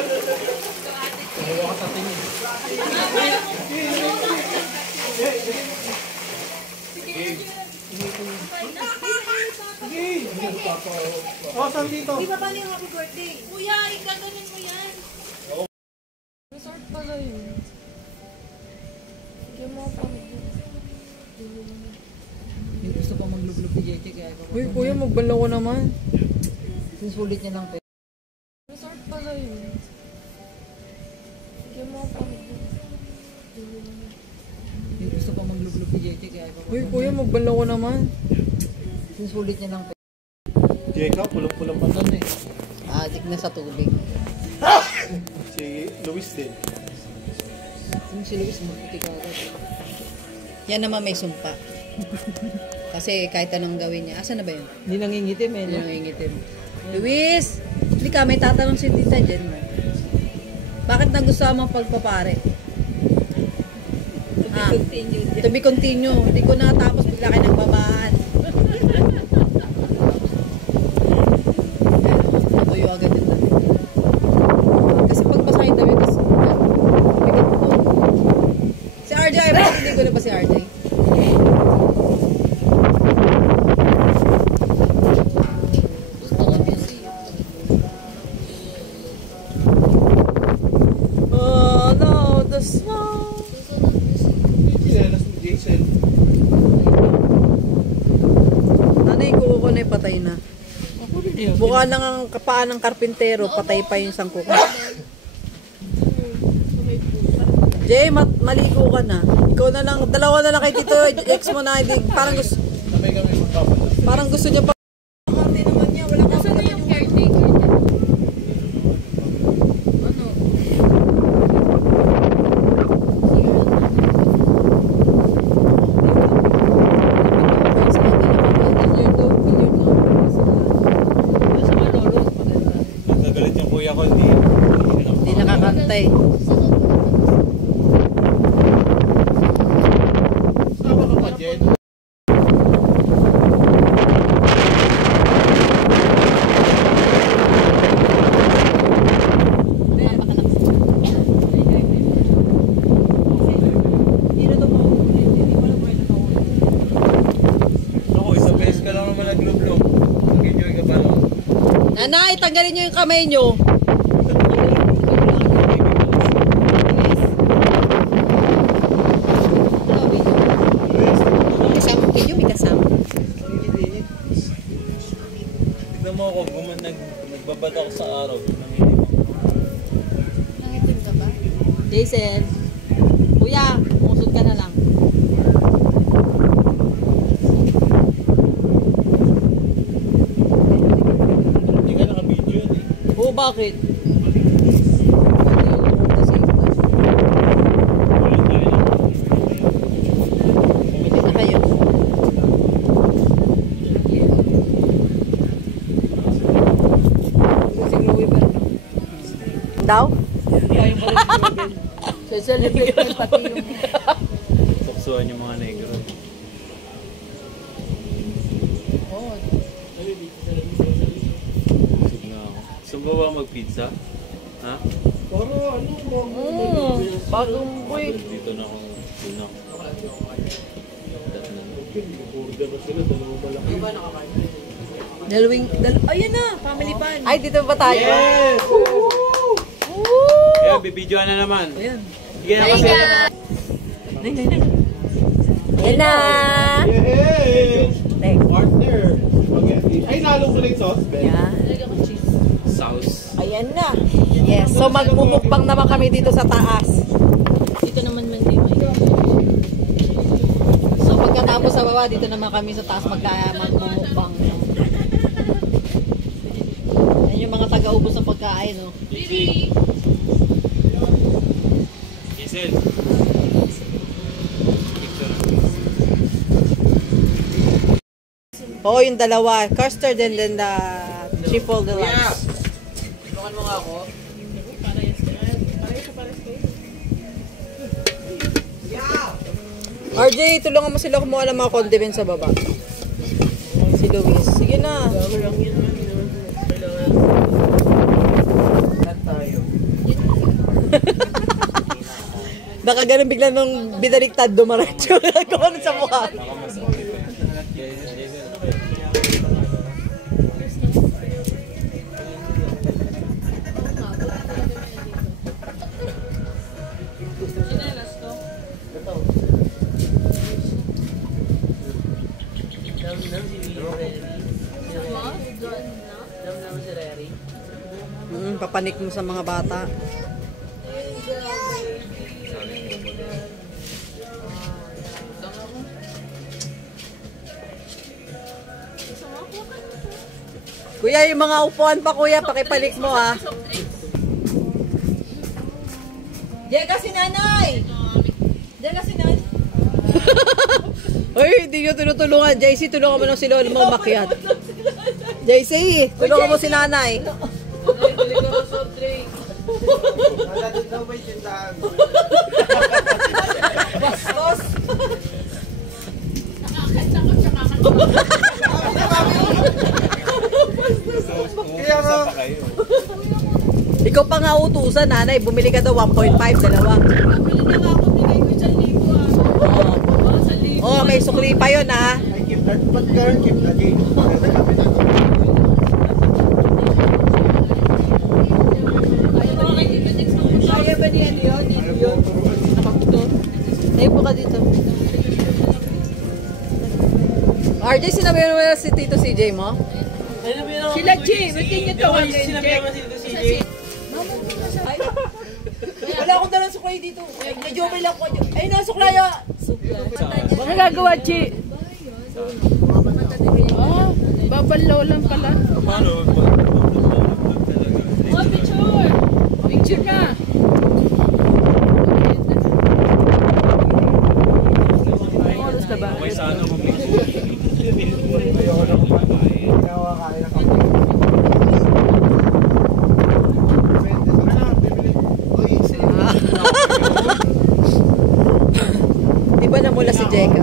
Kumuha ka sa tingin. Oh, saan dito? Di ba paano yung happy birthday? Kuya, ikaganin mo yan. Resort pala yun. Sige mo pa. Yung gusto pa maglublog ni JJ kaya ako. Uy, kuya, magbalaw ko naman. Sinusulit niya lang pero. Resort pala yun. Sige mo pa. Yung gusto pa maglublog ni JJ kaya ako. Uy, kuya, magbalaw ko naman. Sinusulit niya lang pero. Jeka, pulang-pulang patan eh. Adik na sa tubig. Si Luis din. Yung si Luis magputi ka agad. Yan naman may sumpa. Kasi kahit anong gawin niya. Asa na ba yun? Hindi nangingitim eh. Hindi nangingitim. Luis! Hindi ka, may tatanong si Tita Jen mo. Bakit nagustuhan mo pagpapare? To be continue. Hindi ko natapos bigla kayo nagbabaan. Natuyo agad yun. Kasi pagbasahin daw yun. Si RJ, ay hindi ko na ba si RJ? Oh no, the snow. Kinelas ni Jason. Nanay ko na patay na. Mukha lang ang kapaan ng karpintero, patay pa yung sangkok. Jay, maligo ka na. Ikaw na lang, dalawa na lang kay Tito, ex mo na, Sabay kami magpapala. parang gusto niya pa. Ate naman niya, wala ka. Saan na yung caretaker niya? Ano? Nagagalit yung kuya ko, hindi. Hindi nakakantay. Sama ka pa, Jen. Ako, isang beses ka lang naman nag-lub-lub. Mag-enjoy ka pa lang. Nanay, tanggalin niyo yung kamay niyo. Kasama kayo, may kasama. Tignan mo ako, nagbabad ako sa araw. Nangitim ka ba? Jason, kuya, musod ka na lang. Hindi ka naka-video yun eh. Oo, bakit? Bumili na kayo. Daw? Celebrate ko pati yung... Tuksuan yung mga negro. Oh, Busog na ako. Gusto mo ba mag-pizza? Ha? bagong boy. Dito na ako. Dito na ako. Ayan na, family pan. Ay, dito ba tayo? Yes! Ayan, bibidyoan na naman. Ayan. Sige na kasi. Nay. Ayan na. Yes! Thanks. Partner. Spaghetti. Ay, nalong ko na yung sauce, Ben. Ayan. Sauce. Ayan na. Yes, so magmumukbang naman kami dito sa taas. Dito naman man din may. So pagkatapos sa baba, dito naman kami sa taas magmumukbang. Ayan yung mga taga-ubos ng pagkain, no? Giselle. Oo, yung dalawa. Custard and then the triple deluxe. Tulungan mo nga ako. RJ, tulungan mo sila kumuha ng mga condiments sa baba. Si Luis. Sige na. Lahat tayo. Baka ganun bigla nung binaliktad dumaretso. Gawin sa mukha. Baka mas okay pa yun. Chinelas to. Sama? Doon na? Papanik mo sa mga bata. Kuya, yung mga upuan pa kuya, pakipalik mo ha. Diyan ka si nanay! Diyan ka si nanay! Uy, hindi nyo tinutulungan. JC, tulungan mo lang si Lolo mo makiat. JC, tulungan mo si nanay. Bastos! Kaya pa kayo. Ikaw pa nga utusan, nanay. Bumili ka daw 1.5, dalawa. Pabili na nga ako, bigay ko 1,000 ah. Oh, may sukli pa yun, ha? Kaya ba niyan yun? Ayun po ka dito. RJ, sinabi mo na si Tito CJ mo? Sila G, ba't niya to? Wala akong dalang suklay dito. Medyo may lang ko. Ay, nasuklay ah! Ano gagawa, Chi? Babalaw lang pala. Paano? Oh, picture! Picture ka! Oras na ba? Okay sa ano kung Di ba namula si Jeka?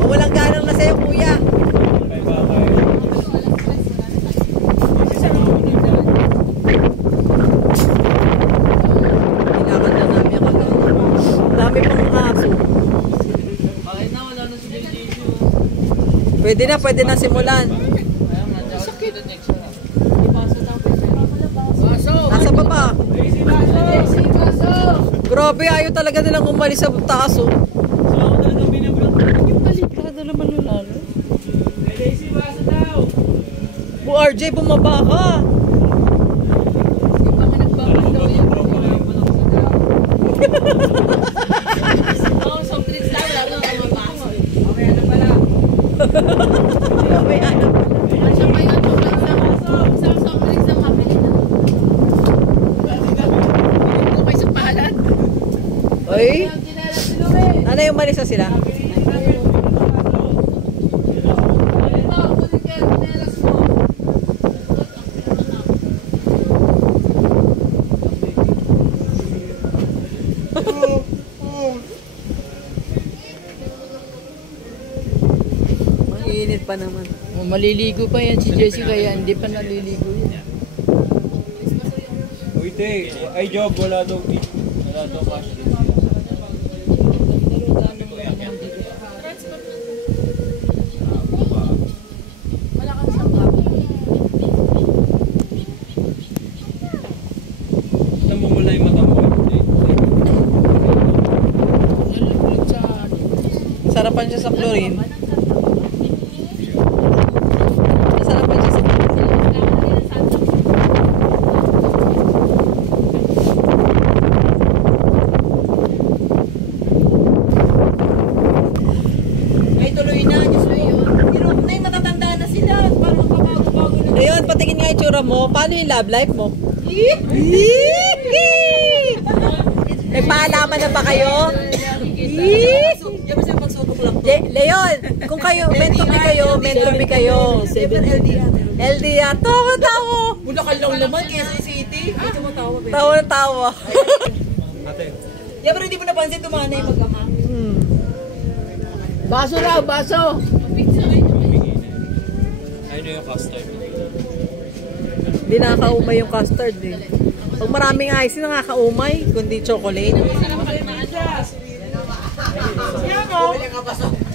Oh, walang ganang na sa'yo, kuya. Kailangan na namin yung kagano. Dami pang aso. Pwede na simulan. Nasa baba. Grabe, ayaw talaga nilang umalis sa taas, oh. Baliktado naman yung lalo. Bu RJ, bumaba ka. Oy, ano yung umalis na sila? Mainit pa naman. Maliligo pa yan si Jessie kaya hindi pa naliligo yan. Uy, te. Ay, job. Wala daw. Wala daw cash. Namumula yung mata mo. Sarapan siya sa chlorine. Sarapan siya sa ay, tuloy na. Diyos ko. Pero na yung matatanda na sila. Parang magpapago-bago na. Ayun, patingin nga yung tsura mo. Paano yung love life mo? Nagpaalaman na ba kayo? Leon, kung kayo, mentor me kayo. LDR. Tawa-tawa. Bulacan lang naman, Quezon City. Tawa-tawa. Ate. Di ba hindi mo napansin tumanay mag-ama? Baso raw, baso! Ayun yung custard. Hindi nakakaumay yung custard eh. Pag maraming ice, nakakaumay. Kundi chocolate.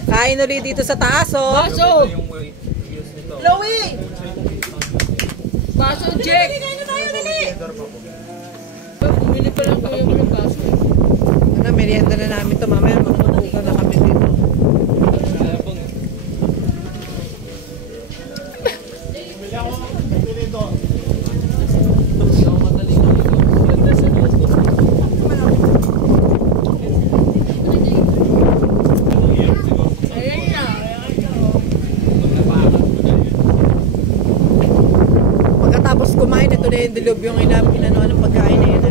Kain ulit dito sa taas, oh. Baso! Yung use nito. Chloe! Baso, Jack! Bumili pa lang kuya mo ng baso. Ano, merienda na namin ito. Mamaya magpupuka na kami dito. Pagkatapos kumain, ito na yung dilob yung inano ng pagkain na yun.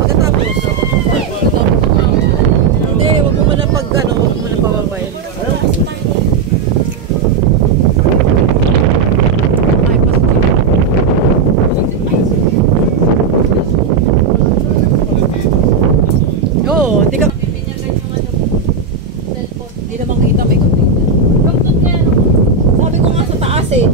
Pagkatapos, hindi, wag mo muna pag ano, wag mo muna pababayin. Oo, hindi ka... Hindi naman kita may container. Sabi ko nga sa taas eh.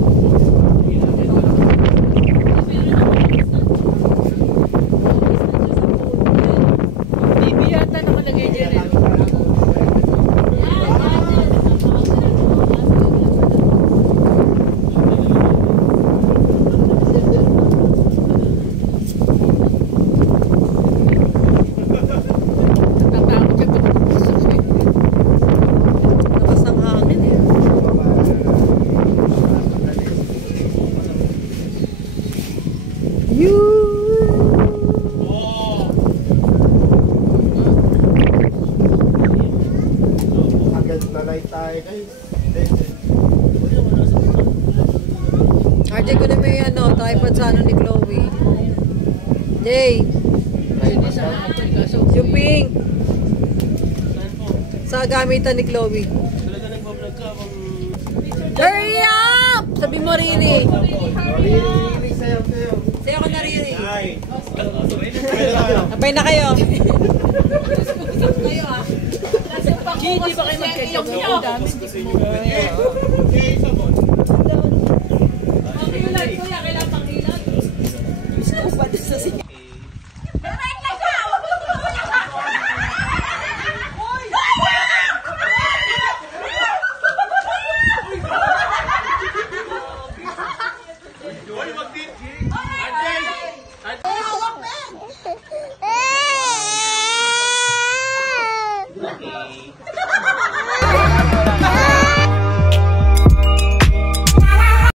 Bibi yata nakalagay dyan eh. Natatakot siya pag pumasok eh. Lakas ng hangin eh. RJ, kunin mo yung ano, tripod sa ano ni Chloe. Jay, Pwede sa hapon kaso. yung pink. Sa gamitan ni Chloe. Hurry up! Sabi mo, Riri. Sayo ko na, Riri. Sabay na kayo. Hindi ba kayo magkakasabi? Ang dami.